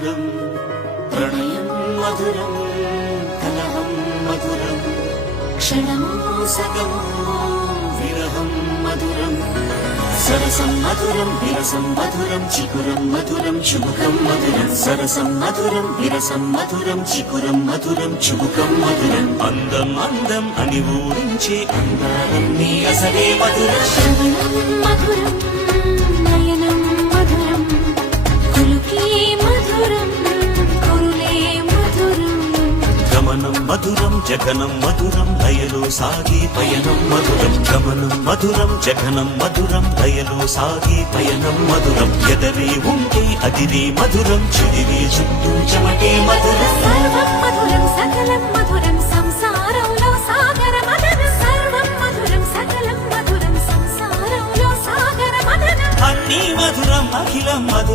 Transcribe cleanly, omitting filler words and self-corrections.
మధురం ప్రణయం మధురం కలహం మధురం క్షణమో సగమో విరహం మధురం సరసం మధురం విరసం మధురం చికురం మధురం చుబుకం మధురం సరసం మధురం విరసం మధురం చికురం మధురం చుబుకం మధురం అందం అందం అని ఊరించే అందాలన్నీ అసలే మధురం శ్రవణం మధురం నయనం మధురం కులుకే మధురం కురులే మధురం గమనం మధురం జగనం మధురం లయలో సాగే పయనం మధురం గమనం మధురం జగనం మధురం లయలో సాగే పయనం మధురం ఎదరే ఉంటే అదిరే మధురం చిదిరే చుట్టూ చెమటే మధురం సర్వం మధురం సకలం మధురం సంసారంలో సాగర మదనం సర్వం మధురం సకలం మధురం సంసారంలో సాగర మదనం అన్నీ మధురం అఖిలం మధురం